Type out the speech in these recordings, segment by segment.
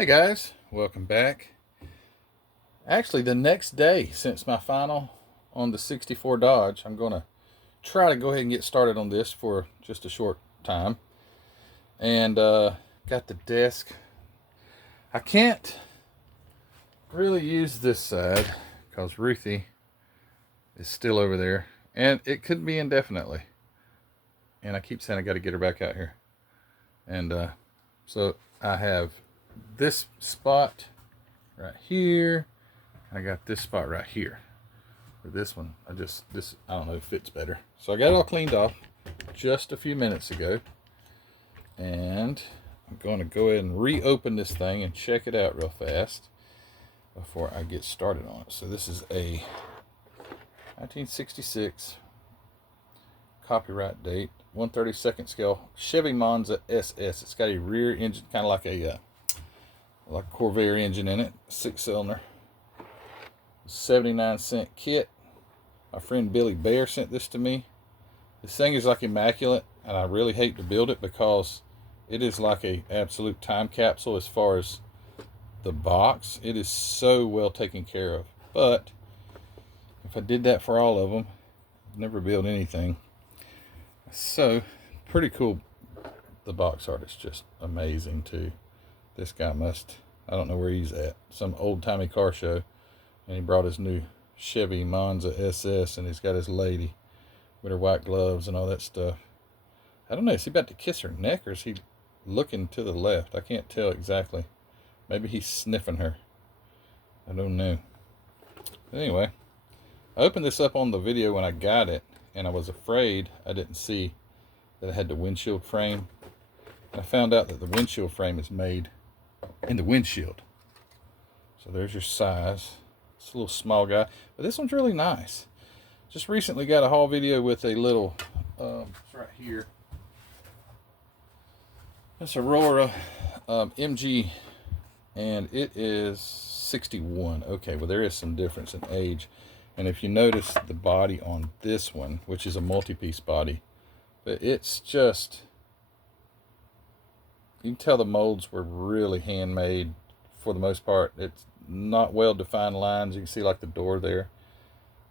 Hey guys, welcome back. Actually, the next day since my final on the 64 Dodge, I'm going to try to go ahead and get started on this for just a short time. And got the desk. I can't really use this side because Ruthie is still over there. And it could be indefinitely. And I keep saying I got to get her back out here. And so I have this spot right here. I got this spot right here. For this one, I don't know, fits better. So I got it all cleaned off just a few minutes ago. And I'm going to go ahead and reopen this thing and check it out real fast before I get started on it. So this is a 1966 copyright date, 1/32 scale Chevy Monza SS. It's got a rear engine, kind of like a Corvair engine in it, 6-cylinder. 79-cent kit. My friend Billy Bear sent this to me. This thing is like immaculate, and I really hate to build it because it is like a absolute time capsule as far as the box. It is so well taken care of. But if I did that for all of them, I'd never build anything. So pretty cool. The box art is just amazing too. This guy I don't know where he's at, some old-timey car show, and he brought his new Chevy Monza SS, and he's got his lady with her white gloves and all that stuff. I don't know, is he about to kiss her neck, or is he looking to the left? I can't tell exactly. Maybe he's sniffing her. I don't know. But anyway, I opened this up on the video when I got it, and I was afraid I didn't see that it had the windshield frame. And I found out that the windshield frame is made in the windshield. So there's your size. It's a little small guy, but this one's really nice. Just recently got a haul video with a little, it's right here. It's Aurora MG, and it is 61. Okay, well there is some difference in age. And if you notice the body on this one, which is a multi-piece body, but it's just, you can tell the molds were really handmade for the most part. It's not well defined lines. You can see like the door there.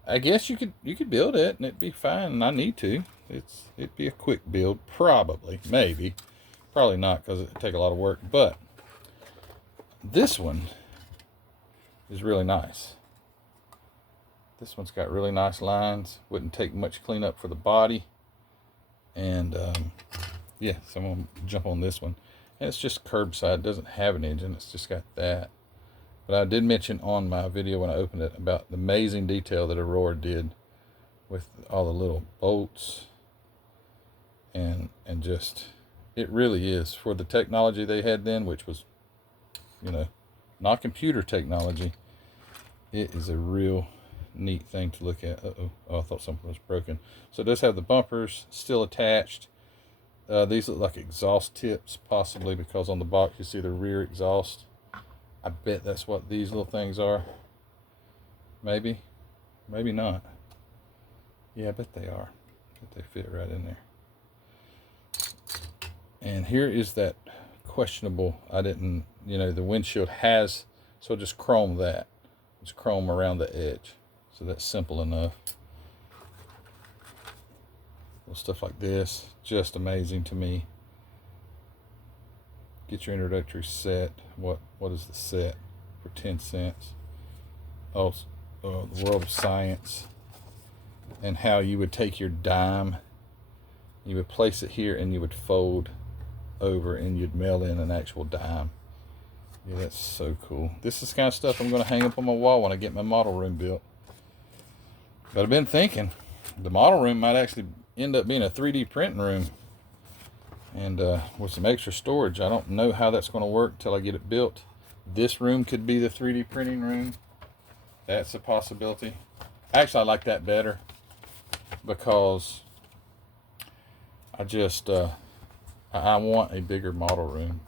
I guess you could build it and it'd be fine, and I need to. It'd be a quick build, probably, maybe. Probably not, because it'd take a lot of work, but this one is really nice. This one's got really nice lines. Wouldn't take much cleanup for the body. And yeah, so I'm going to jump on this one. And it's just curbside. It doesn't have an engine. It's just got that. But I did mention on my video when I opened it about the amazing detail that Aurora did with all the little bolts. And just, it really is. For the technology they had then, which was, not computer technology, it is a real neat thing to look at. Oh, I thought something was broken. So it does have the bumpers still attached. These look like exhaust tips, possibly, because on the box you see the rear exhaust. I bet that's what these little things are. Maybe. Maybe not. Yeah, I bet they are. I bet they fit right in there. And here is that questionable, the windshield has, so just chrome that. Just chrome around the edge. So that's simple enough. Little stuff like this, just amazing to me. Get your introductory set. What is the set for 10 cents? Oh, the world of science, and how you would take your dime, you would place it here, and you would fold over, and you'd mail in an actual dime. Yeah, that's so cool. This is the kind of stuff I'm going to hang up on my wall when I get my model room built. But I've been thinking the model room might actually end up being a 3D printing room, and with some extra storage. I don't know how that's going to work until I get it built. This room could be the 3D printing room. That's a possibility. Actually, I like that better, because I just I want a bigger model room.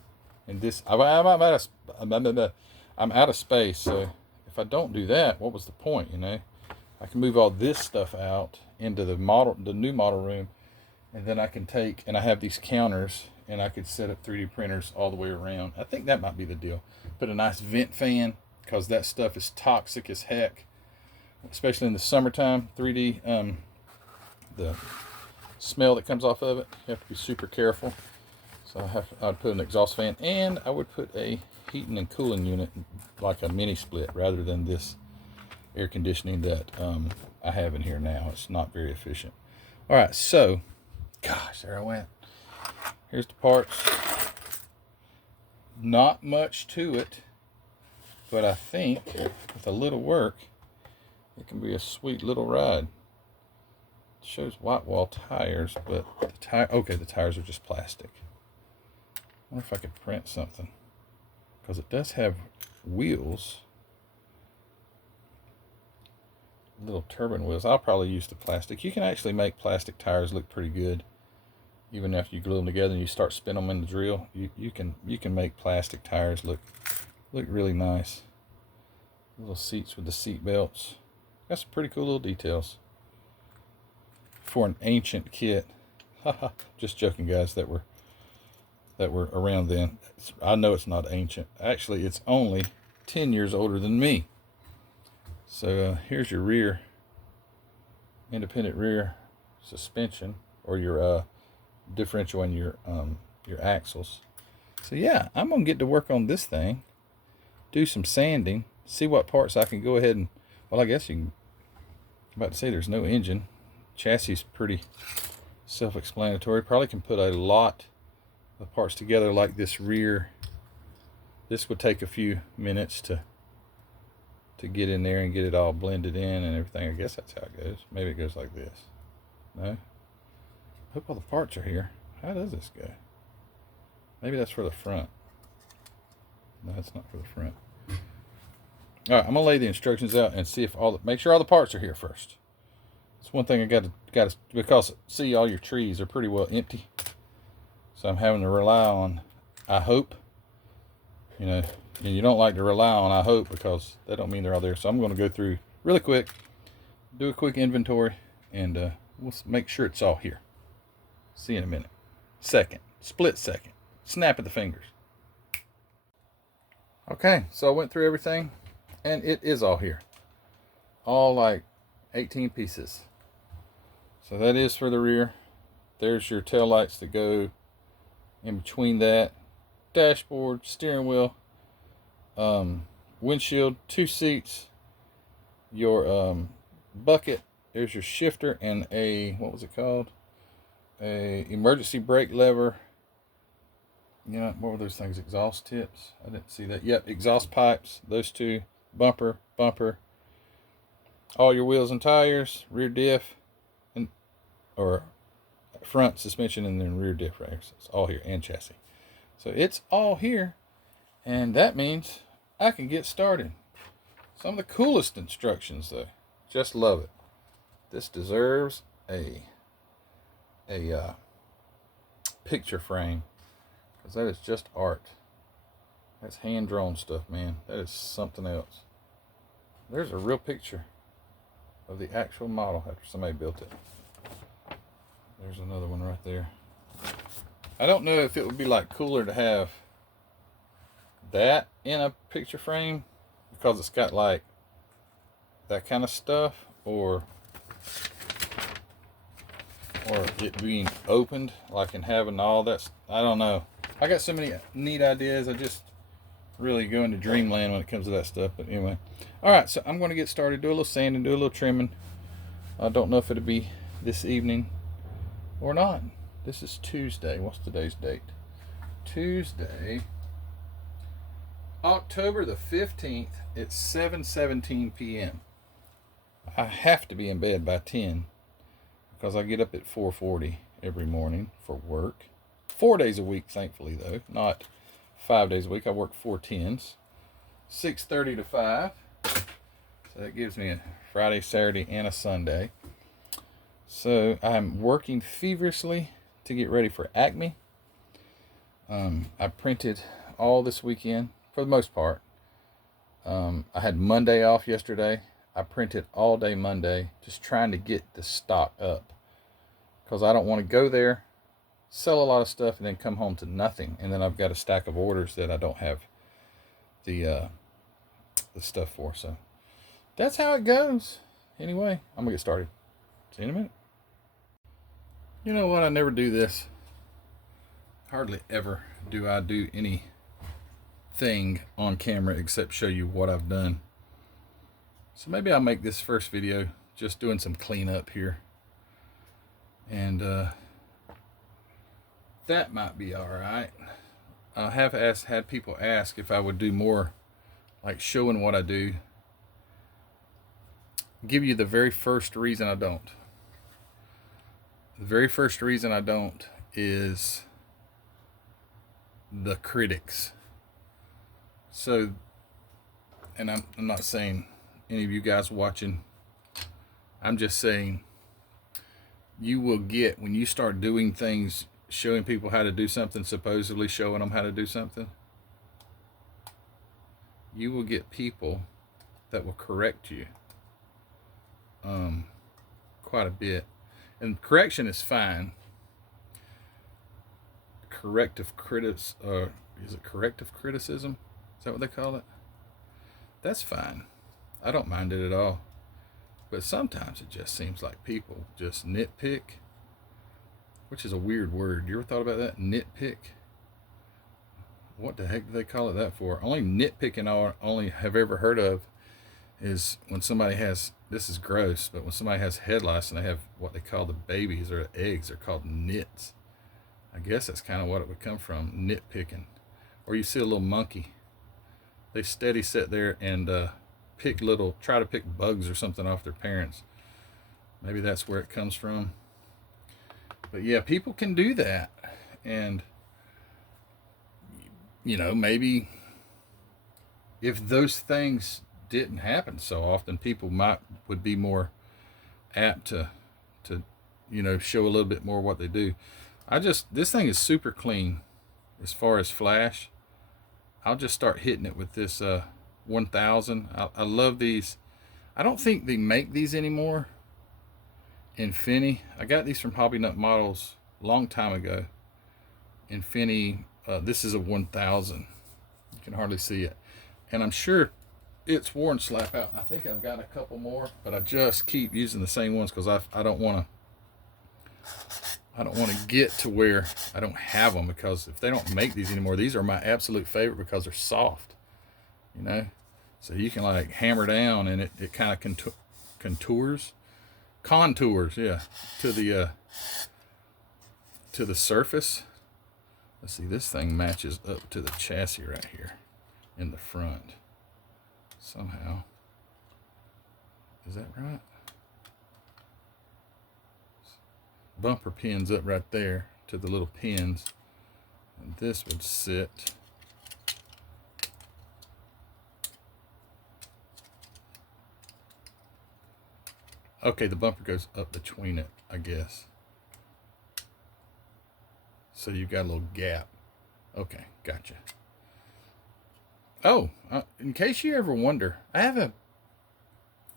And this, I'm out of space. So if I don't do that, what was the point? I can move all this stuff out into the new model room, and then I can take, and I have these counters, and I could set up 3D printers all the way around. I think that might be the deal. Put a nice vent fan, because that stuff is toxic as heck, especially in the summertime. 3D, the smell that comes off of it, you have to be super careful. So I'd put an exhaust fan, and I would put a heating and cooling unit, like a mini split, rather than this air conditioning that I have in here now. It's not very efficient. All right, so, gosh, there I went. Here's the parts. Not much to it, but I think with a little work, it can be a sweet little ride. It shows white wall tires, but the tires are just plastic. I wonder if I could print something, because it does have wheels, little turbine wheels. I'll probably use the plastic. You can actually make plastic tires look pretty good, even after you glue them together and you start spinning them in the drill. You can make plastic tires look really nice. Little seats with the seat belts. Got some pretty cool little details for an ancient kit. Just joking, guys, that were around then. I know it's not ancient. Actually, it's only 10 years older than me. So here's your rear, independent rear suspension, or your differential and your axles. So yeah, I'm gonna get to work on this thing, do some sanding, see what parts I can go ahead and, well, I guess you can, I'm about to say there's no engine. Chassis is pretty self-explanatory. Probably can put a lot of parts together, like this rear. This would take a few minutes to get in there and get it all blended in and everything. I guess that's how it goes. Maybe it goes like this. No? I hope all the parts are here. How does this go? Maybe that's for the front. No, that's not for the front. All right, I'm gonna lay the instructions out and see if make sure all the parts are here first. It's one thing I got to, because see, all your trees are pretty well empty. So I'm having to rely on, I hope, and you don't like to rely on I hope, because that don't mean they're all there. So I'm going to go through really quick, do a quick inventory, and we'll make sure it's all here. See you in a minute. Split second, snap of the fingers. Okay, so I went through everything, and it is all here. All like 18 pieces. So that is for the rear. There's your tail lights that go in between that. Dashboard, steering wheel, windshield, 2 seats, your bucket. There's your shifter and a, what was it called? A emergency brake lever. What were those things? Exhaust tips? I didn't see that. Yep, exhaust pipes. Those 2. Bumper. All your wheels and tires, rear diff, or front suspension, and then rear diff racks. It's all here, and chassis. So it's all here, and that means I can get started. Some of the coolest instructions, though. Just love it. This deserves a picture frame, because that is just art. That's hand-drawn stuff, man. That is something else. There's a real picture of the actual model after somebody built it. There's another one right there. I don't know if it would be like cooler to have that in a picture frame, because it's got like that kind of stuff, or it being opened, like, and having all that. I don't know. I got so many neat ideas. I just really go into dreamland when it comes to that stuff. But anyway, all right, so I'm going to get started, do a little sanding, do a little trimming. I don't know if it'll be this evening or not. This is Tuesday. What's today's date? Tuesday, October the 15th. It's 7:17 p.m. I have to be in bed by 10, because I get up at 4:40 every morning for work. 4 days a week, thankfully, though. Not 5 days a week. I work 4 10s. 6:30 to 5. So that gives me a Friday, Saturday, and a Sunday. So I'm working feverishly to get ready for Acme. I printed all this weekend, for the most part. I had Monday off yesterday. I printed all day Monday, just trying to get the stock up, because I don't want to go there, sell a lot of stuff and then come home to nothing, and then I've got a stack of orders that I don't have the stuff for. So that's how it goes. Anyway, I'm gonna get started. See you in a minute. You know what? I never do this. Hardly ever do I do anything on camera except show you what I've done. So maybe I'll make this first video just doing some cleanup here, and that might be all right. I have had people ask if I would do more like showing what I do. Give you the very first reason I don't. The very first reason I don't is the critics. So, and I'm not saying any of you guys watching, I'm just saying you will get, when you start doing things, showing people how to do something, supposedly showing them how to do something, you will get people that will correct you quite a bit. And correction is fine. Corrective criticism, is it corrective criticism? Is that what they call it? That's fine. I don't mind it at all. But sometimes it just seems like people just nitpick, which is a weird word. You ever thought about that? Nitpick? What the heck do they call it that for? Only nitpicking I only have ever heard of is when somebody has, this is gross, but when somebody has head lice and they have what they call the babies or the eggs, they're called nits. I guess that's kind of what it would come from, nitpicking. Or you see a little monkey. They steady sit there and try to pick bugs or something off their parents. Maybe that's where it comes from. But yeah, people can do that. And, you know, maybe if those things didn't happen so often, people would be more apt to you know, show a little bit more what they do. This thing is super clean as far as flash. I'll just start hitting it with this 1000. I love these. I don't think they make these anymore in Finney. I got these from Hobby Nut Models a long time ago in Finney. This is a 1000. You can hardly see it, and I'm sure it's worn slap out. I think I've got a couple more, but I just keep using the same ones because I don't want to get to where I don't have them, because if they don't make these anymore, these are my absolute favorite because they're soft, you know. So you can like hammer down and it kind of contours, yeah, to the surface. Let's see, this thing matches up to the chassis right here in the front somehow. Is that right? Bumper pins up right there to the little pins, and this would sit okay. The bumper goes up between it, I guess, so you've got a little gap. Okay, gotcha. Oh, in case you ever wonder, I have a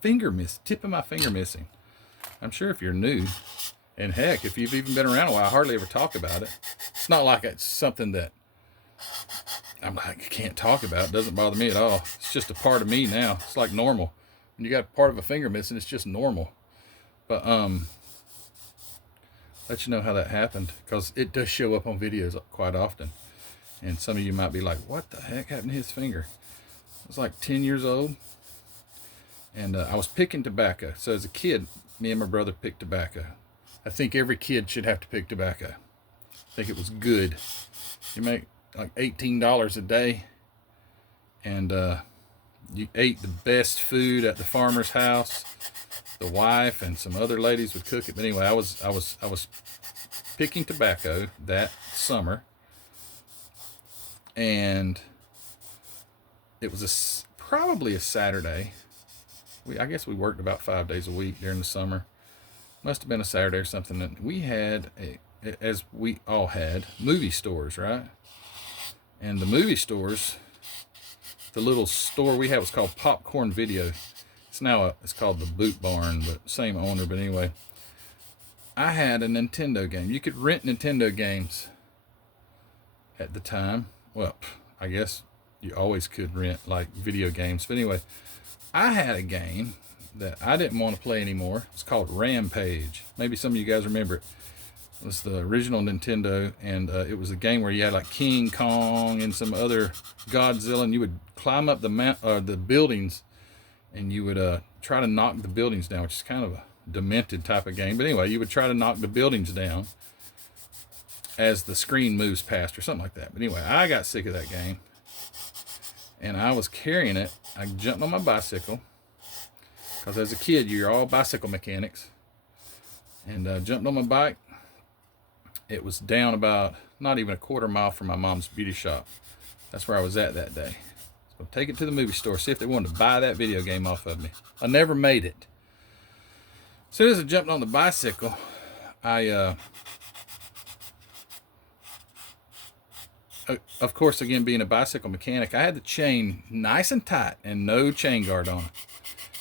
tip of my finger missing. I'm sure if you're new, and heck, if you've even been around a while, I hardly ever talk about it. It's not like it's something that I'm like, I can't talk about. It doesn't bother me at all. It's just a part of me now. It's like normal. When you got part of a finger missing, it's just normal. But let you know how that happened, because it does show up on videos quite often. And some of you might be like, what the heck happened to his finger? I was like 10 years old, and I was picking tobacco. So as a kid, me and my brother picked tobacco. I think every kid should have to pick tobacco. I think it was good. You make like $18 a day, and you ate the best food at the farmer's house. The wife and some other ladies would cook it. But anyway, I was picking tobacco that summer, and it was probably a Saturday. I guess we worked about 5 days a week during the summer. Must have been a Saturday or something. And we had, as we all had, movie stores, right? And the movie stores, the little store we had was called Popcorn Video. It's called the Boot Barn, but same owner. But anyway, I had a Nintendo game. You could rent Nintendo games at the time. Well, I guess you always could rent like video games. But anyway, I had a game that I didn't want to play anymore. It's called Rampage. Maybe some of you guys remember it. It was the original Nintendo, and it was a game where you had like King Kong and some other Godzilla, and you would climb up the buildings, and you would try to knock the buildings down, which is kind of a demented type of game. But anyway, you would try to knock the buildings down as the screen moves past or something like that. But anyway, I got sick of that game, and I was carrying it. I jumped on my bicycle, because as a kid, you're all bicycle mechanics, and jumped on my bike. It was down about not even a quarter mile from my mom's beauty shop. That's where I was at that day. So take it to the movie store, see if they wanted to buy that video game off of me. I never made it. As soon as I jumped on the bicycle, of course, again, being a bicycle mechanic, I had the chain nice and tight and no chain guard on it.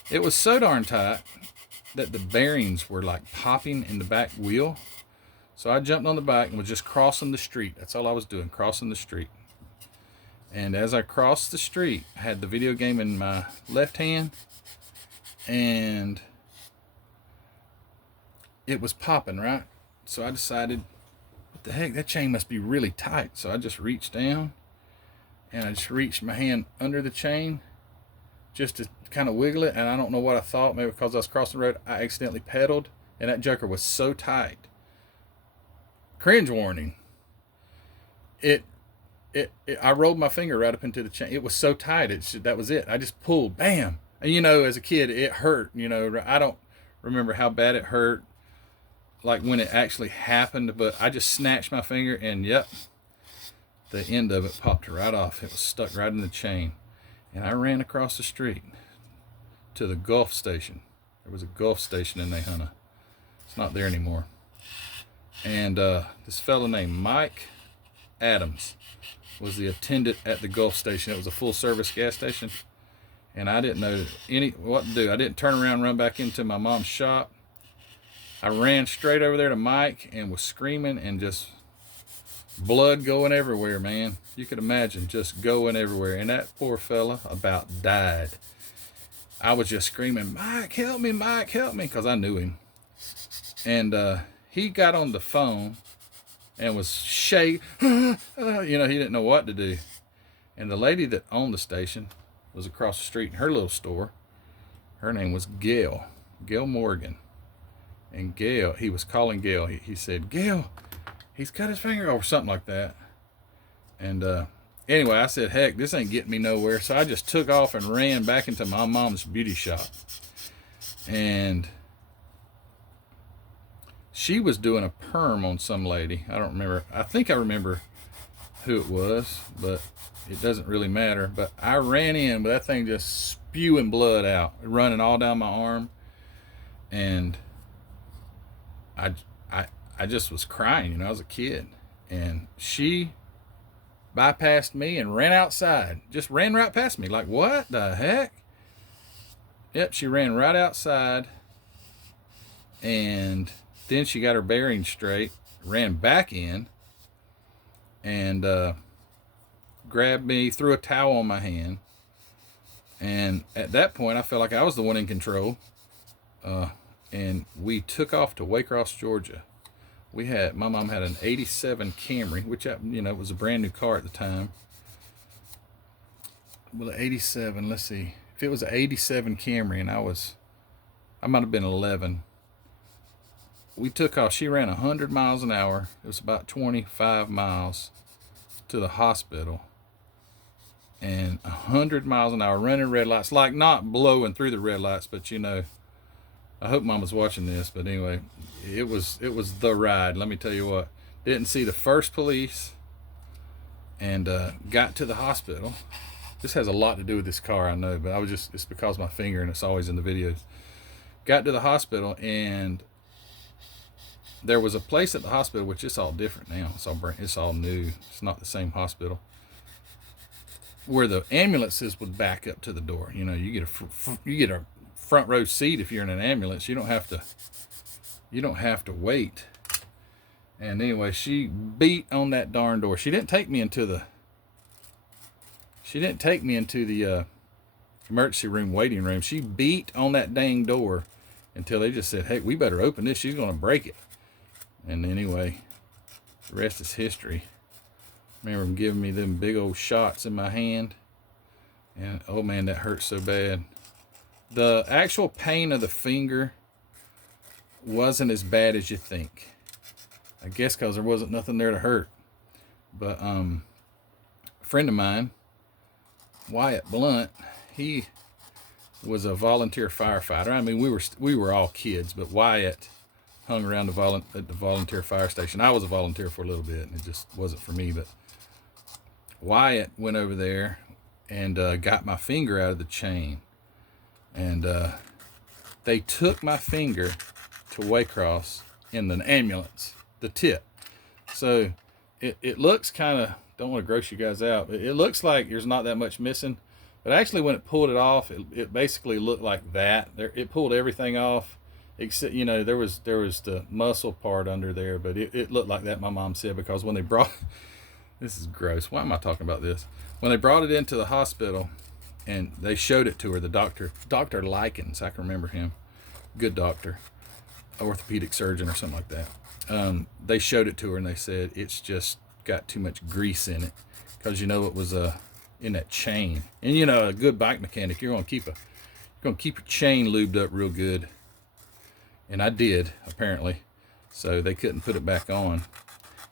It was so darn tight that the bearings were like popping in the back wheel. So I jumped on the bike and was just crossing the street. That's all I was doing, crossing the street. And as I crossed the street, I had the video game in my left hand, and it was popping, right? So I decided, what the heck, that chain must be really tight. So I just reached down, and I just reached my hand under the chain just to kind of wiggle it. And I don't know what I thought, maybe because I was crossing the road, I accidentally pedaled, and that joker was so tight. Cringe warning. I rolled my finger right up into the chain. It was so tight. That was it. I just pulled, bam. And you know, as a kid, it hurt. You know, I don't remember how bad it hurt, like when it actually happened. But I just snatched my finger, and yep, the end of it popped right off. It was stuck right in the chain. And I ran across the street to the Gulf station. There was a Gulf station in Nahunta. It's not there anymore. And this fellow named Mike Adams was the attendant at the Gulf station. It was a full service gas station, and I didn't know what to do. I didn't turn around and run back into my mom's shop. I ran straight over there to Mike and was screaming, and just blood going everywhere, man. You could imagine, just going everywhere. And that poor fella about died. I was just screaming, Mike, help me, because I knew him. And he got on the phone and was shaking. You know, he didn't know what to do. And the lady that owned the station was across the street in her little store. Her name was Gail Morgan. And Gail, he was calling Gail. He said, Gail, he's cut his finger off, or something like that. And anyway, I said, heck, this ain't getting me nowhere. So I just took off and ran back into my mom's beauty shop. And she was doing a perm on some lady. I don't remember. I think I remember who it was, but it doesn't really matter. But I ran in with that thing just spewing blood out, running all down my arm. And I just was crying, you know, I was a kid. And she bypassed me and ran outside. Just ran right past me. Like, what the heck? Yep, she ran right outside. And then she got her bearings straight, ran back in, and grabbed me, threw a towel on my hand. And at that point, I felt like I was the one in control. And we took off to Waycross, Georgia. My mom had an 87 Camry, which, you know, was a brand new car at the time. Well, 87, let's see. If it was an 87 Camry and I might have been 11. We took off. She ran 100 miles an hour. It was about 25 miles to the hospital. And 100 miles an hour running red lights, like not blowing through the red lights, but you know, I hope Mom was watching this, but anyway, it was the ride. Let me tell you what. Didn't see the first police, and got to the hospital. This has a lot to do with this car, I know, but it's because of my finger, and it's always in the videos. Got to the hospital, and there was a place at the hospital, which is all different now. It's all new. It's not the same hospital, where the ambulances would back up to the door. You know, you get a front row seat if you're in an ambulance. You don't have to, you don't have to wait. And anyway, she beat on that darn door. She didn't take me into the emergency room waiting room. She beat on that dang door until they just said, hey, we better open this. She's going to break it. And anyway, the rest is history. I remember them giving me them big old shots in my hand. And oh man, that hurt so bad. The actual pain of the finger wasn't as bad as you think. I guess because there wasn't nothing there to hurt. But a friend of mine, Wyatt Blunt, he was a volunteer firefighter. I mean, we were all kids, but Wyatt hung around at the volunteer fire station. I was a volunteer for a little bit, and it just wasn't for me. But Wyatt went over there and got my finger out of the chain. And they took my finger to Waycross in the ambulance, the tip. So it looks kind of, don't want to gross you guys out, but it looks like there's not that much missing. But actually when it pulled it off, it basically looked like that. It pulled everything off, except, you know, there was the muscle part under there, but it looked like that, my mom said, because when they brought, this is gross. Why am I talking about this? When they brought it into the hospital and they showed it to her, the Dr. Likens, I can remember him, good doctor, orthopedic surgeon or something like that. They showed it to her and they said, it's just got too much grease in it, because you know it was in that chain. And you know, a good bike mechanic, you're gonna keep your chain lubed up real good. And I did, apparently. So they couldn't put it back on.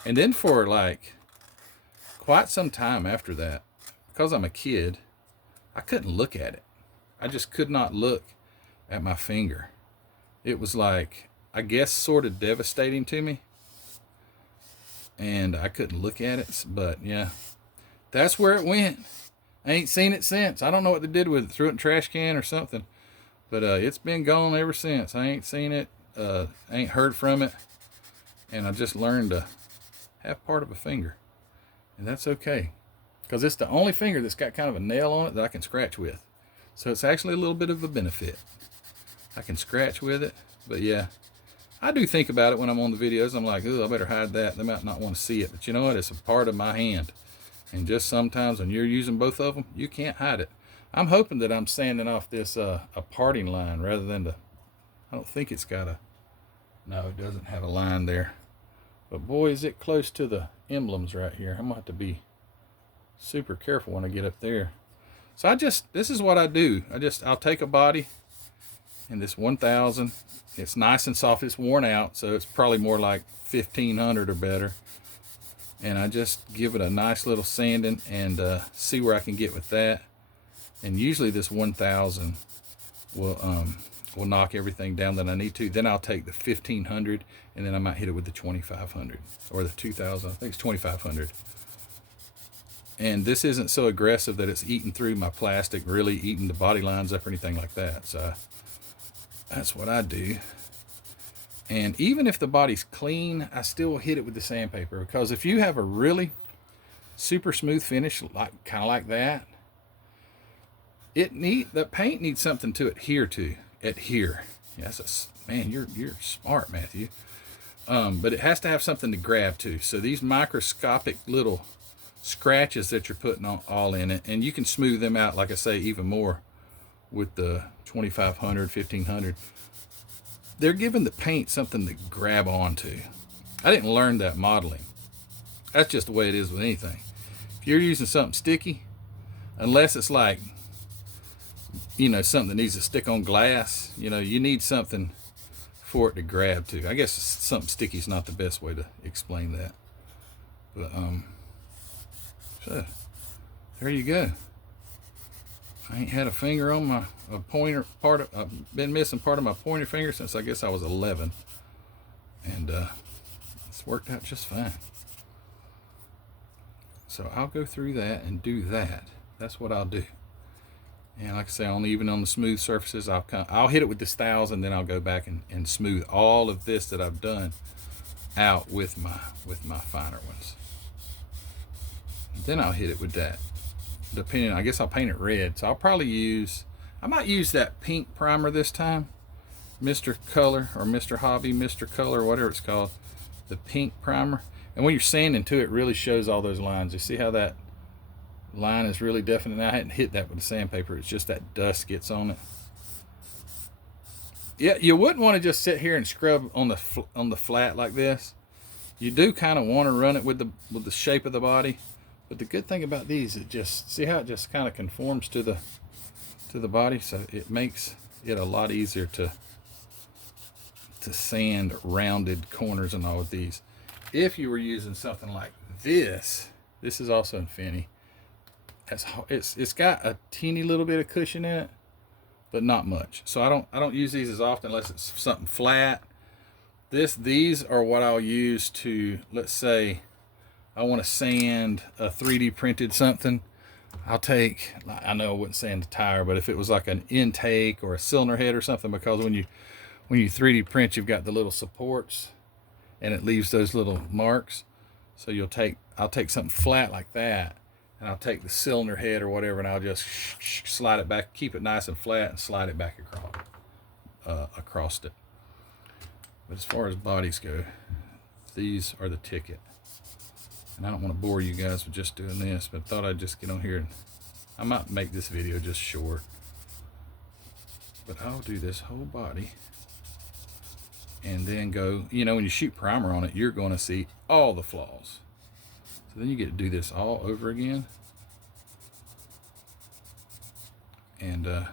And then for like quite some time after that, because I'm a kid, I couldn't look at it. I just could not look at my finger. It was like, I guess, sort of devastating to me. And I couldn't look at it, but yeah, that's where it went. I ain't seen it since. I don't know what they did with it. Threw it in a trash can or something. But it's been gone ever since. I ain't seen it. Ain't heard from it. And I just learned to have part of a finger. And that's okay. Because it's the only finger that's got kind of a nail on it that I can scratch with. So it's actually a little bit of a benefit. I can scratch with it. But yeah, I do think about it when I'm on the videos. I'm like, oh, I better hide that. They might not want to see it. But you know what? It's a part of my hand. And just sometimes when you're using both of them, you can't hide it. I'm hoping that I'm sanding off this a parting line rather than I don't think it's got no, it doesn't have a line there. But boy, is it close to the emblems right here. I'm going to have to be super careful when I get up there. So this is what I do. I'll take a body, and this 1000, it's nice and soft. It's worn out, so it's probably more like 1500 or better. And I just give it a nice little sanding and see where I can get with that. And usually this 1000 will knock everything down that I need to. Then I'll take the 1500 and then I might hit it with the 2500 or the 2000. I think it's 2500. And this isn't so aggressive that it's eating through my plastic, really eating the body lines up or anything like that. So that's what I do. And even if the body's clean, I still hit it with the sandpaper, because if you have a really super smooth finish, kind of like that, the paint needs something to adhere to. Yes, man, you're smart, Matthew. But it has to have something to grab to. So these microscopic little scratches that you're putting all in it, and you can smooth them out, like I say, even more with the 2500, 1500. They're giving the paint something to grab onto. I didn't learn that modeling. That's just the way it is with anything. If you're using something sticky, unless it's like, you know, something that needs to stick on glass, you know, you need something for it to grab to. I guess something sticky is not the best way to explain that. But so there you go. I ain't had a finger on my pointer part. I've been missing part of my pointer finger since I guess I was 11, and it's worked out just fine. So I'll go through that and do that. That's what I'll do. And like I say, even on the smooth surfaces, I'll hit it with this 1000, then I'll go back and smooth all of this that I've done out with my finer ones. Then I'll hit it with that. Depending, I guess I'll paint it red. So I might use that pink primer this time. Mr. Color or Mr. Hobby, Mr. Color, whatever it's called, the pink primer. And when you're sanding too, it really shows all those lines. You see how that line is really definite? Now, I hadn't hit that with the sandpaper. It's just that dust gets on it. Yeah, you wouldn't want to just sit here and scrub on the flat like this. You do kind of want to run it with the shape of the body. But the good thing about these, it just, see how it just kind of conforms to the body, so it makes it a lot easier to sand rounded corners and all of these. If you were using something like this is also Infinity. It's got a teeny little bit of cushion in it, but not much. So I don't use these as often unless it's something flat. These are what I'll use to, let's say I want to sand a 3D printed something. I'll take, I know I wouldn't sand a tire, but if it was like an intake or a cylinder head or something, because when you 3D print, you've got the little supports and it leaves those little marks. So I'll take something flat like that, and I'll take the cylinder head or whatever, and I'll just slide it back, keep it nice and flat, and slide it back across it. But as far as bodies go, these are the ticket. And I don't want to bore you guys with just doing this, but I thought I'd just get on here, and I might make this video just short. But I'll do this whole body. And then go, you know, when you shoot primer on it, you're going to see all the flaws. So then you get to do this all over again. And you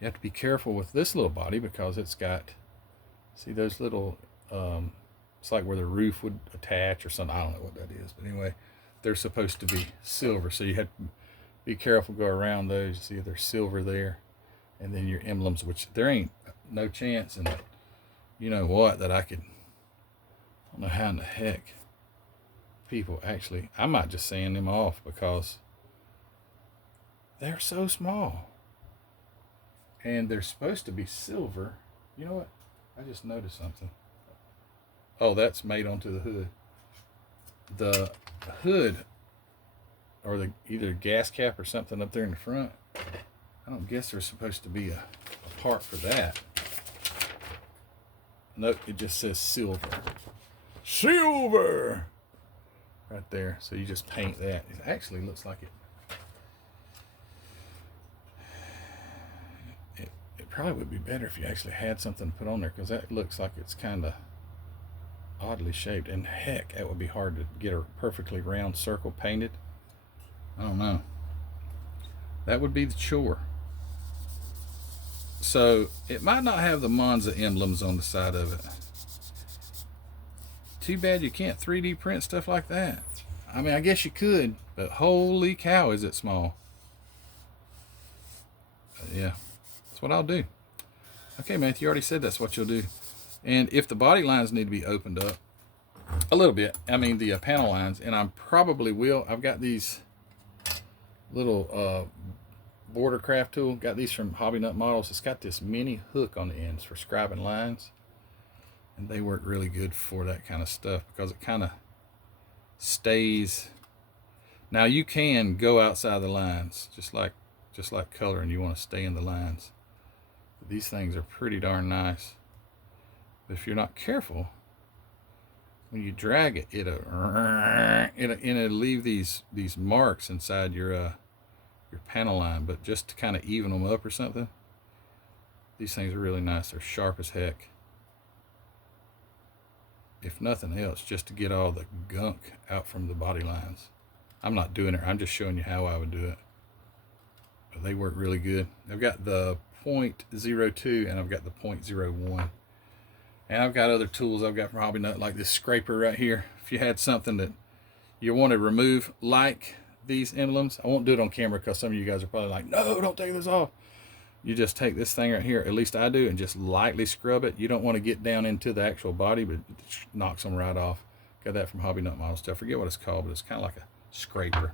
have to be careful with this little body because it's got, see those little, it's like where the roof would attach or something. I don't know what that is. But anyway, they're supposed to be silver. So you have to be careful, go around those. See if there's silver there. And then your emblems, which there ain't no chance in you know what, that I don't know how in the heck people actually, I might just sand them off because they're so small. And they're supposed to be silver. You know what? I just noticed something. Oh, that's made onto the hood. The hood, or the either gas cap or something up there in the front, I don't guess there's supposed to be a part for that. Nope, it just says silver. Silver! Right there. So you just paint that. It actually looks like it probably would be better if you actually had something to put on there, because that looks like it's kind of oddly shaped. And heck, that would be hard to get a perfectly round circle painted. I don't know. That would be the chore. So it might not have the Monza emblems on the side of it. Too bad you can't 3D print stuff like that. I mean, I guess you could, but holy cow, is it small. Yeah, that's what I'll do. Okay, Matthew, you already said that's what you'll do. And if the body lines need to be opened up a little bit, I mean the panel lines, and I probably will. I've got these little border craft tool, got these from Hobby Nut Models. It's got this mini hook on the ends for scribing lines, and they work really good for that kind of stuff because it kind of stays. Now you can go outside the lines just like color, and you want to stay in the lines. But these things are pretty darn nice. But if you're not careful, when you drag it, it'll leave these marks inside your panel line. But just to kind of even them up or something, these things are really nice. They're sharp as heck. If nothing else, just to get all the gunk out from the body lines. I'm not doing it. I'm just showing you how I would do it. But they work really good. I've got the 0.02 and I've got the 0.01. And I've got other tools I've got from Hobby Nut, like this scraper right here. If you had something that you want to remove, like these emblems, I won't do it on camera because some of you guys are probably like, no, don't take this off. You just take this thing right here, at least I do, and just lightly scrub it. You don't want to get down into the actual body, but it knocks them right off. Got that from Hobby Nut Model stuff. I forget what it's called, but it's kind of like a scraper.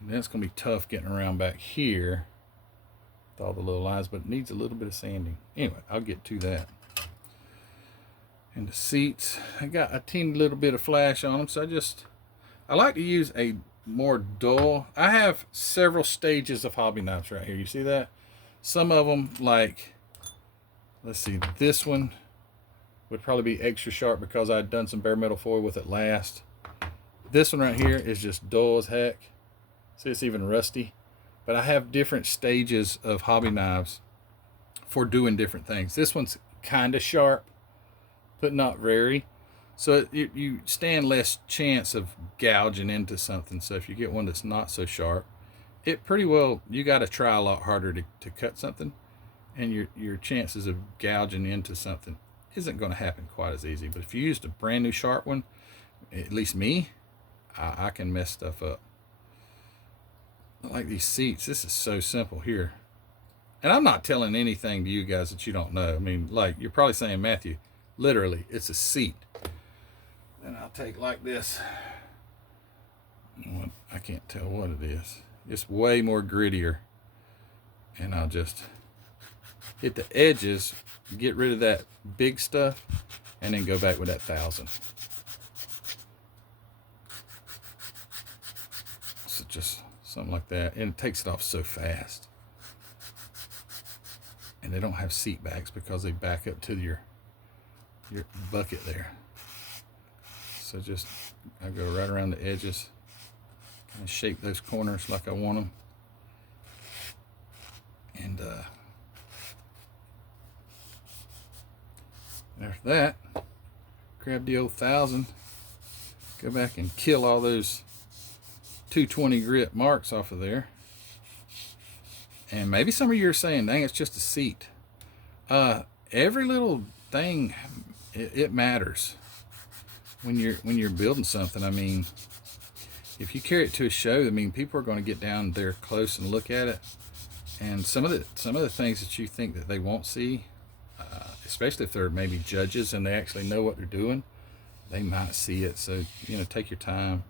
And then it's going to be tough getting around back here with all the little lines, but it needs a little bit of sanding. Anyway, I'll get to that. And the seats, I got a teeny little bit of flash on them, so I like to use a more dull. I have several stages of hobby knives right here. You see that? Some of them, like, let's see, this one would probably be extra sharp because I'd done some bare metal foil with it last. This one right here is just dull as heck. See, it's even rusty. But I have different stages of hobby knives for doing different things. This one's kind of sharp, but not very. So you stand less chance of gouging into something. So if you get one that's not so sharp, it pretty well, you got to try a lot harder to cut something, and your chances of gouging into something isn't going to happen quite as easy. But if you used a brand new sharp one, at least me, I can mess stuff up. Like these seats, this is so simple here. And I'm not telling anything to you guys that you don't know. I mean, like, you're probably saying, Matthew, literally, it's a seat. And I'll take like this. I can't tell what it is. It's way more grittier. And I'll just hit the edges, get rid of that big stuff, and then go back with that 1000. So just something like that. And it takes it off so fast. And they don't have seat backs because they back up to your bucket there. So just, I go right around the edges and shape those corners like I want them. And after that, grab the old 1000, go back and kill all those 220 grit marks off of there. And maybe some of you are saying, dang, it's just a seat. Every little thing, it matters when you're building something. I mean, if you carry it to a show, I mean, people are going to get down there close and look at it. And some of the things that you think that they won't see, especially if they're maybe judges and they actually know what they're doing, they might see it. So, you know, take your time.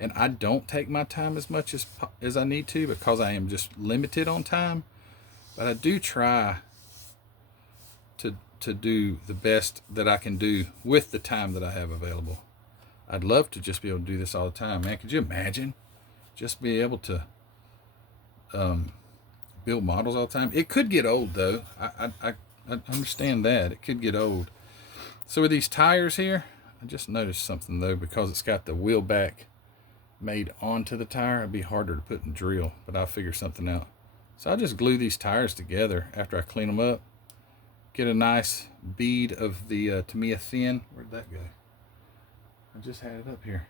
And I don't take my time as much as I need to because I am just limited on time. But I do try to do the best that I can do with the time that I have available. I'd love to just be able to do this all the time, man. Could you imagine just be able to build models all the time? It could get old, though. I understand that. It could get old. So with these tires here, I just noticed something, though, because it's got the wheel back made onto the tire. It'd be harder to put in drill, but I'll figure something out. So I'll just glue these tires together after I clean them up. Get a nice bead of the Tamiya Thin. Where'd that go? I just had it up here.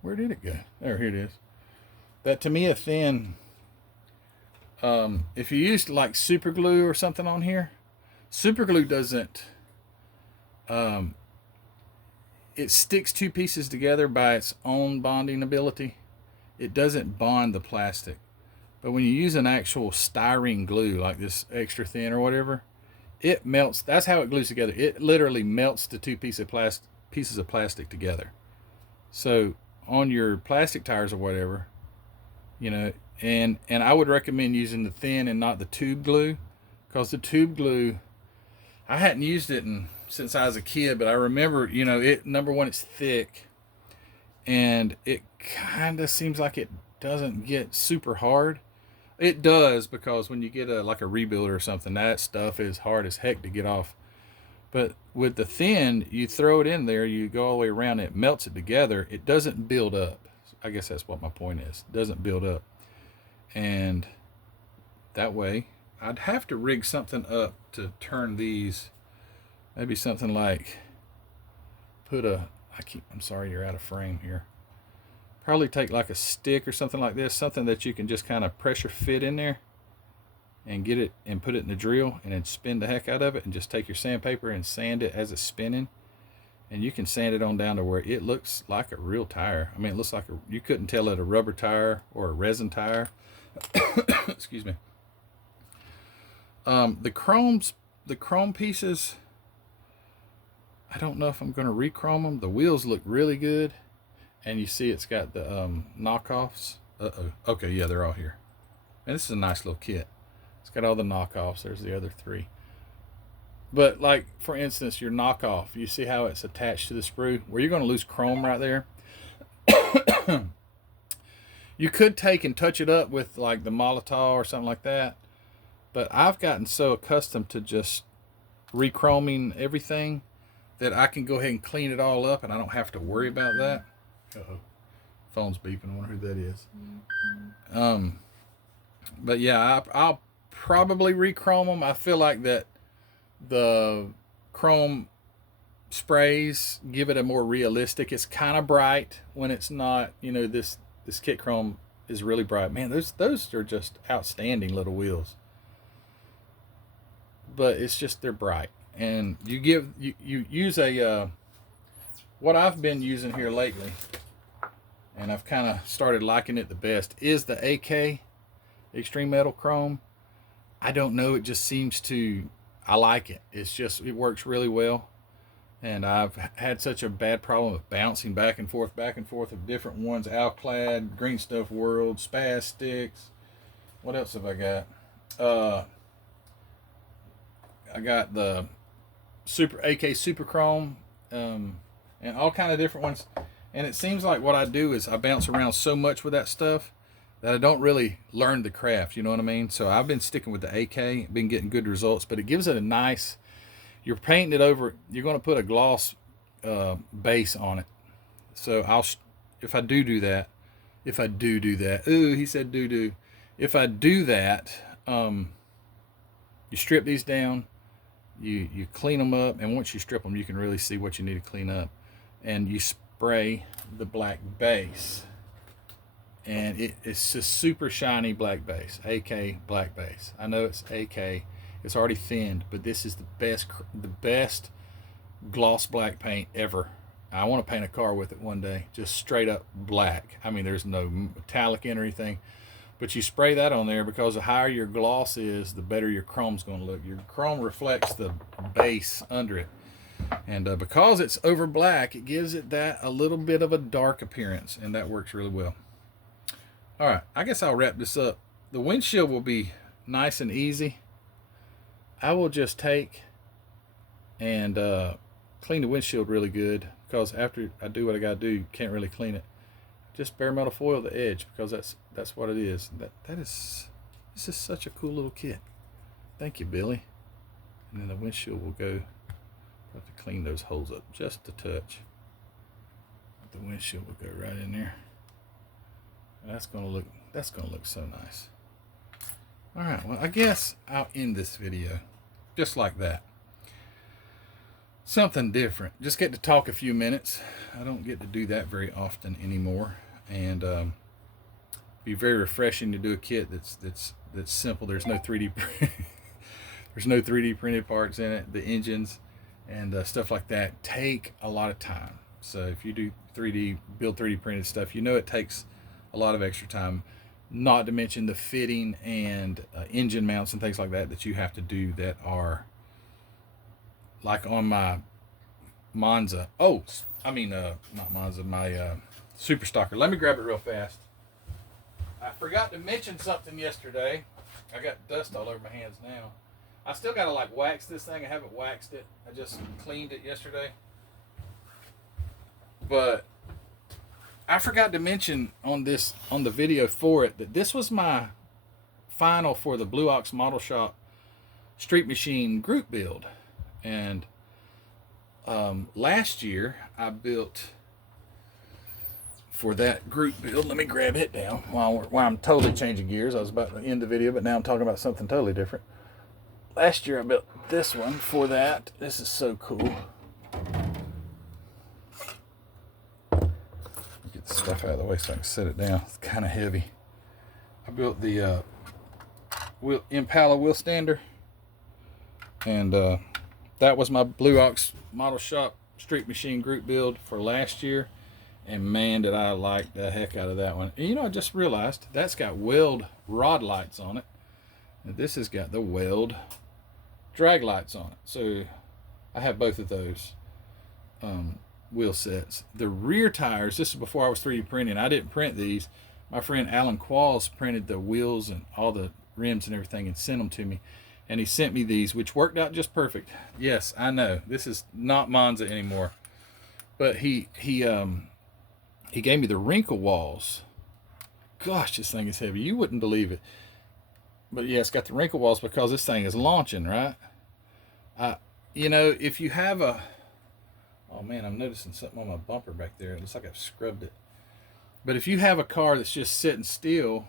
Where did it go? There, here it is. That Tamiya Thin, if you used like super glue or something on here, super glue doesn't, it sticks two pieces together by its own bonding ability. It doesn't bond the plastic. But when you use an actual styrene glue, like this extra thin or whatever, it melts. That's how it glues together. It literally melts the two pieces of plastic together. So on your plastic tires or whatever, you know, and I would recommend using the thin and not the tube glue, because the tube glue, I hadn't used it since I was a kid, but I remember, you know, number one, it's thick, and it kind of seems like it doesn't get super hard. It does, because when you get like a rebuilder or something, that stuff is hard as heck to get off. But with the thin, you throw it in there, you go all the way around, it melts it together. It doesn't build up. I guess that's what my point is. It doesn't build up. And that way, I'd have to rig something up to turn these. Maybe something like I'm sorry, you're out of frame here. Probably take like a stick or something like this, something that you can just kind of pressure fit in there and get it and put it in the drill and then spin the heck out of it, and just take your sandpaper and sand it as it's spinning. And you can sand it on down to where it looks like a real tire. I mean, it looks like you couldn't tell it a rubber tire or a resin tire. Excuse me. The chrome pieces, I don't know if I'm going to re-chrome them. The wheels look really good. And you see it's got the knockoffs. Okay, yeah, they're all here. And this is a nice little kit. It's got all the knockoffs. There's the other three. But like, for instance, your knockoff, you see how it's attached to the sprue? Where you're going to lose chrome right there. You could take and touch it up with like the Molotov or something like that. But I've gotten so accustomed to just re-chroming everything that I can go ahead and clean it all up and I don't have to worry about that. Uh-oh. Phone's beeping. I wonder who that is. But yeah, I'll probably re-chrome them. I feel like that the chrome sprays give it a more realistic. It's kind of bright when it's not. You know, this kit chrome is really bright. Man, those are just outstanding little wheels. But it's just they're bright, and you use a what I've been using here lately, and I've kind of started liking it the best, is the AK Extreme Metal Chrome. I don't know, it just seems to, I like it. It works really well. And I've had such a bad problem of bouncing back and forth of different ones. Alclad, Green Stuff World, Spaz Sticks. What else have I got? I got the AK Super Chrome, and all kind of different ones. And it seems like what I do is I bounce around so much with that stuff that I don't really learn the craft. You know what I mean? So I've been sticking with the AK, been getting good results, but it gives it a nice. You're painting it over. You're going to put a gloss base on it. So if I do that. Ooh, he said do. If I do that, you strip these down. You clean them up, and once you strip them, you can really see what you need to clean up. And you spray the black base, and it's just super shiny black base. AK black base. I know it's AK. It's already thinned, but this is the best gloss black paint ever. I want to paint a car with it one day, just straight up black. I mean, there's no metallic in or anything, but you spray that on there because the higher your gloss is, the better your chrome's going to look. Your chrome reflects the base under it, and because it's over black, it gives it that a little bit of a dark appearance, and that works really well. All right, I guess I'll wrap this up. The windshield will be nice and easy. I will just take and clean the windshield really good, because after I do what I gotta do, you can't really clean it. Just bare metal foil the edge, because that's what it is. This is such a cool little kit. Thank you, Billy. And then the windshield will go. I have to clean those holes up just a touch. The windshield will go right in there. And that's gonna look so nice. All right, well, I guess I'll end this video just like that. Something different. Just get to talk a few minutes. I don't get to do that very often anymore, and be very refreshing to do a kit that's simple. There's no 3D there's no 3D printed parts in it. The engines and stuff like that take a lot of time. So if you do build 3D printed stuff, you know it takes a lot of extra time. Not to mention the fitting and engine mounts and things like that you have to do that are like on my Monza. Oh, I mean, not Monza, my Super Stalker. Let me grab it real fast. I forgot to mention something yesterday. I got dust all over my hands now. I still got to like wax this thing. I haven't waxed it. I just cleaned it yesterday. But I forgot to mention on the video for it that this was my final for the Blue Ox Model Shop Street Machine group build. And last year I built for that group build. Let me grab it down while I'm totally changing gears. I was about to end the video, but now I'm talking about something totally different. Last year I built this one for that. This is so cool. Get the stuff out of the way so I can set it down. It's kind of heavy. I built the Impala wheel stander, and that was my Blue Ox Model Shop Street Machine group build for last year, and man did I like the heck out of that one. And you know, I just realized that's got weld rod lights on it, and this has got the weld drag lights on it. So I have both of those wheel sets. The rear tires, this is before I was 3D printing. I didn't print these. My friend Alan Qualls printed the wheels and all the rims and everything and sent them to me. And he sent me these, which worked out just perfect. Yes, I know this is not Monza anymore, but he gave me the wrinkle walls gosh, this thing is heavy. You wouldn't believe it. But yeah, it's got the wrinkle walls because this thing is launching, right? You know, if you have a, oh man, I'm noticing something on my bumper back there. It looks like I've scrubbed it. But if you have a car that's just sitting still,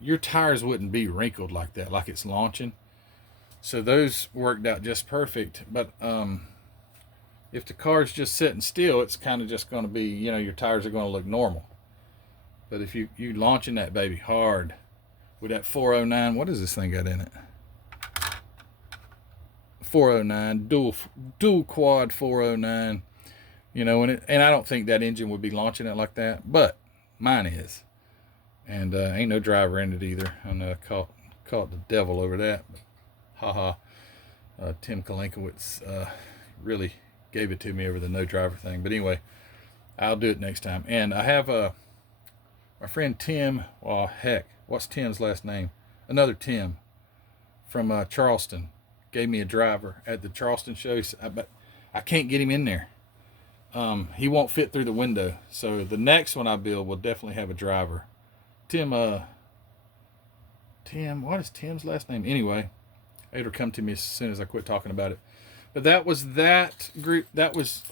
your tires wouldn't be wrinkled like that, like it's launching. So those worked out just perfect. But if the car's just sitting still, it's kind of just going to be, you know, your tires are going to look normal. But if you launching that baby hard with that 409, what does this thing got in it? 409 dual quad 409, you know, and I don't think that engine would be launching it like that, but mine is, and ain't no driver in it either. I know I caught the devil over that, but haha. Tim Kalinkowitz really gave it to me over the no driver thing, but anyway, I'll do it next time. And I have my friend Tim. Well, heck, what's Tim's last name? Another Tim from Charleston gave me a driver at the Charleston show. But I can't get him in there. He won't fit through the window. So the next one I build will definitely have a driver. Tim, what is Tim's last name? Anyway, it'll come to me as soon as I quit talking about it. But that was that group. That was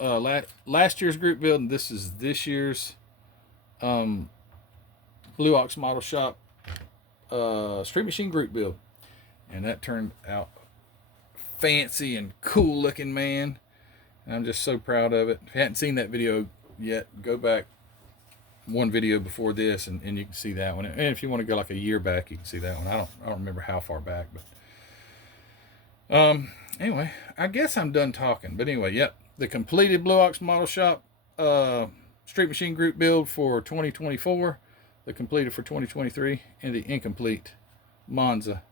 last year's group build, and this is this year's Blue Ox Model Shop Street Machine group build. And that turned out fancy and cool looking, man. And I'm just so proud of it. If you hadn't seen that video yet, go back one video before this and you can see that one. And if you want to go like a year back, you can see that one. I don't remember how far back, but anyway, I guess I'm done talking. But anyway, yep, the completed Blue Ox Model Shop Street Machine group build for 2024, the completed for 2023, and the incomplete Monza,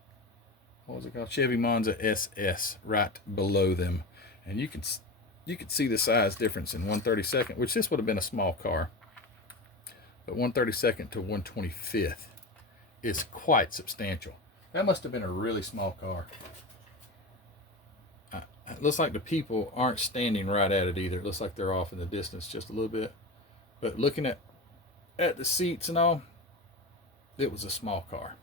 what was it called? Chevy Monza SS right below them. And you can see the size difference in 132nd, which this would have been a small car. But 132nd to 125th is quite substantial. That must have been a really small car. It looks like the people aren't standing right at it either. It looks like they're off in the distance just a little bit. But looking at the seats and all, it was a small car.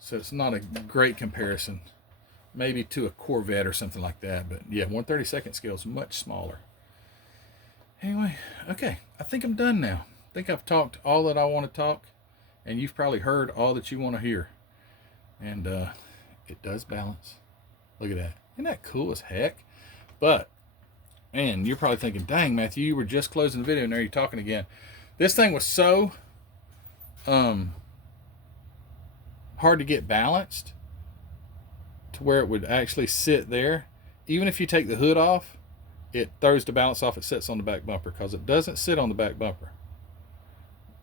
So it's not a great comparison. Maybe to a Corvette or something like that. But yeah, 132nd scale is much smaller. Anyway, okay. I think I'm done now. I think I've talked all that I want to talk. And you've probably heard all that you want to hear. And it does balance. Look at that. Isn't that cool as heck? But, and you're probably thinking, dang, Matthew, you were just closing the video and now you're talking again. This thing was so hard to get balanced to where it would actually sit there. Even if you take the hood off, it throws the balance off. It sits on the back bumper because it doesn't sit on the back bumper.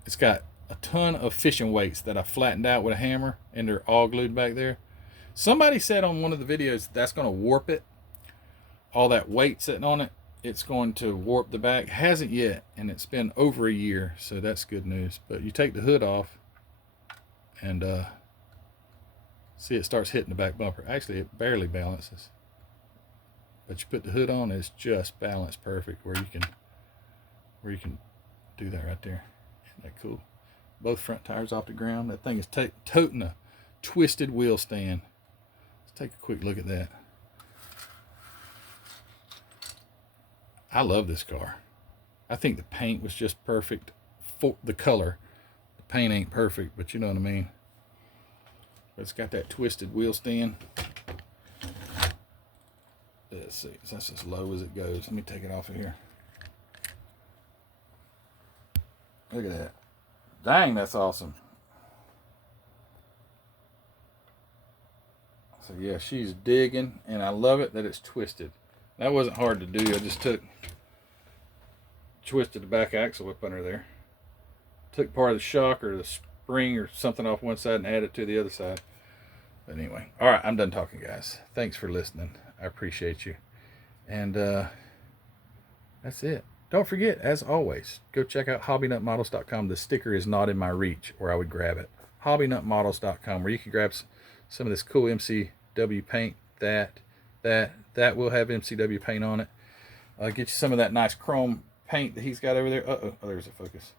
It's got a ton of fishing weights that I flattened out with a hammer, and they're all glued back there. Somebody said on one of the videos that's going to warp it. All that weight sitting on it, it's going to warp the back. Hasn't yet, and it's been over a year, so that's good news. But you take the hood off, and see, it starts hitting the back bumper. Actually, it barely balances. But you put the hood on, it's just balanced perfect where you can do that right there. Isn't that cool? Both front tires off the ground. That thing is toting a twisted wheel stand. Let's take a quick look at that. I love this car. I think the paint was just perfect for the color. The paint ain't perfect, but you know what I mean. It's got that twisted wheel stand. Let's see, that's as low as it goes. Let me take it off of here. Look at that. Dang, that's awesome. So yeah, she's digging, and I love it that it's twisted. That wasn't hard to do. I just twisted the back axle up under there. Took part of the shock or the spring or something off one side and added it to the other side. But anyway, all right, I'm done talking, guys. Thanks for listening. I appreciate you. And that's it. Don't forget, as always, go check out hobbynutmodels.com. The sticker is not in my reach, or I would grab it. hobbynutmodels.com, where you can grab some of this cool MCW paint. That will have MCW paint on it. Get you some of that nice chrome paint that he's got over there. Oh, there's a focus.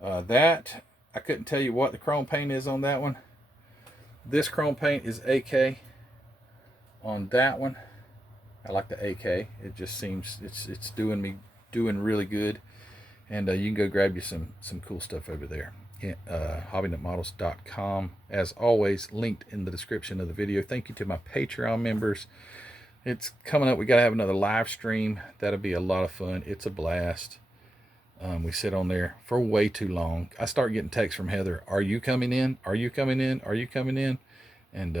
That I couldn't tell you what the chrome paint is on that one. This chrome paint is AK on that one. I like the AK. It just seems it's doing really good. And you can go grab you some cool stuff over there. hobbynutmodels.com. As always, linked in the description of the video. Thank you to my Patreon members. It's coming up. We got to have another live stream. That'll be a lot of fun. It's a blast. We sit on there for way too long. I start getting texts from Heather. Are you coming in? Are you coming in? Are you coming in? And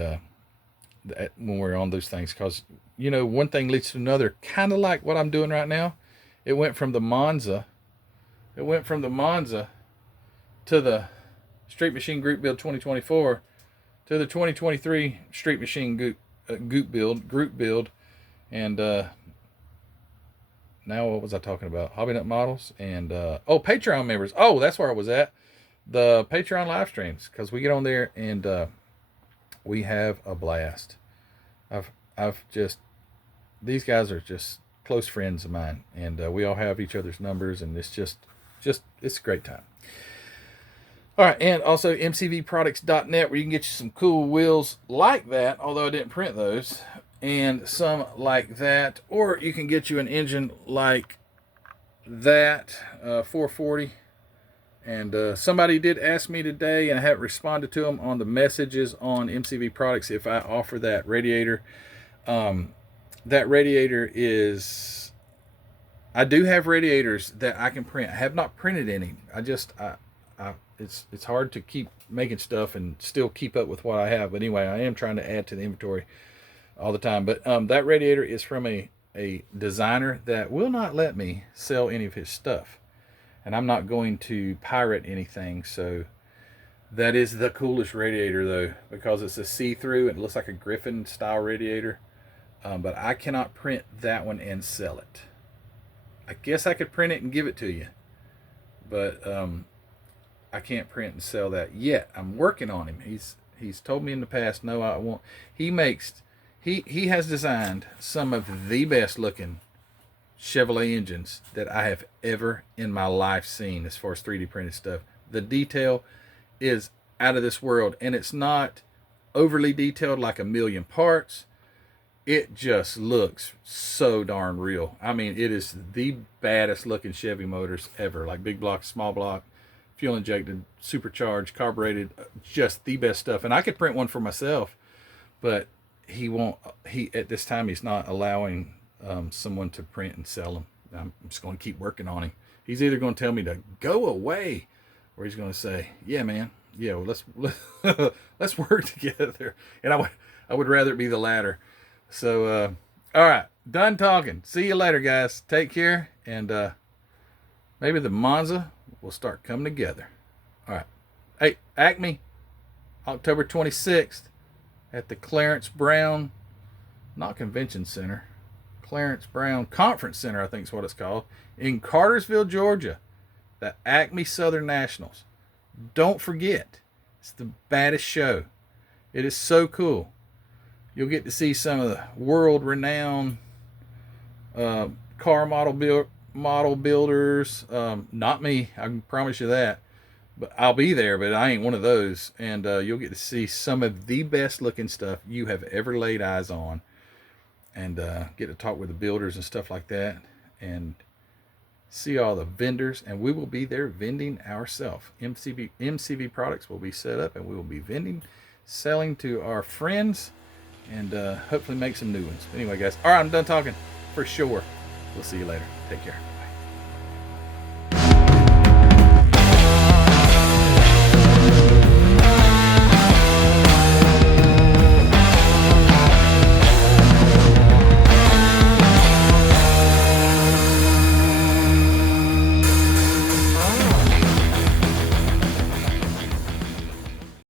when we're on those things, because, you know, one thing leads to another, kind of like what I'm doing right now. It went from the Monza. It went from the Monza to the Street Machine Group Build 2024 to the 2023 Street Machine Group Build. And now what was I talking about? Hobby Nut Models and Patreon members. Oh, that's where I was at. The Patreon live streams, because we get on there and we have a blast. I've just, these guys are just close friends of mine, and we all have each other's numbers, and it's just it's a great time. All right, and also mcvproducts.net, where you can get you some cool wheels like that, although I didn't print those, and some like that, or you can get you an engine like that, 440. And somebody did ask me today, and I haven't responded to them on the messages on MCV Products, if I offer that radiator. That radiator is, I do have radiators that I can print. I have not printed any. It's hard to keep making stuff and still keep up with what I have. But anyway, I am trying to add to the inventory all the time. But that radiator is from a designer that will not let me sell any of his stuff. And I'm not going to pirate anything. So that is the coolest radiator, though, because it's a see-through and it looks like a Griffin style radiator. But I cannot print that one and sell it. I guess I could print it and give it to you, but I can't print and sell that yet. I'm working on him. He's told me in the past, no, I won't. He has designed some of the best looking Chevrolet engines that I have ever in my life seen as far as 3D printed stuff. The detail is out of this world, and it's not overly detailed like a million parts. It just looks so darn real. I mean, it is the baddest looking Chevy motors ever. Like big block, small block, fuel injected, supercharged, carbureted, just the best stuff. And I could print one for myself, but he won't. At this time, he's not allowing someone to print and sell them. I'm just going to keep working on him. He's either going to tell me to go away, or he's going to say, yeah, man, yeah, well, let's work together. And I would rather it be the latter. So, all right, done talking. See you later, guys. Take care, and maybe the Monza will start coming together. All right. Hey, Acme, October 26th at the Clarence Brown, not Convention Center, Clarence Brown Conference Center, I think is what it's called, in Cartersville, Georgia, the Acme Southern Nationals. Don't forget, it's the baddest show. It is so cool. You'll get to see some of the world-renowned car model builders. Not me, I can promise you that. But I'll be there, but I ain't one of those. And you'll get to see some of the best-looking stuff you have ever laid eyes on. And get to talk with the builders and stuff like that. And see all the vendors. And we will be there vending ourselves. MCV Products will be set up, and we will be vending, selling to our friends, and hopefully make some new ones. Anyway, guys, all right, I'm done talking for sure. We'll see you later. Take care.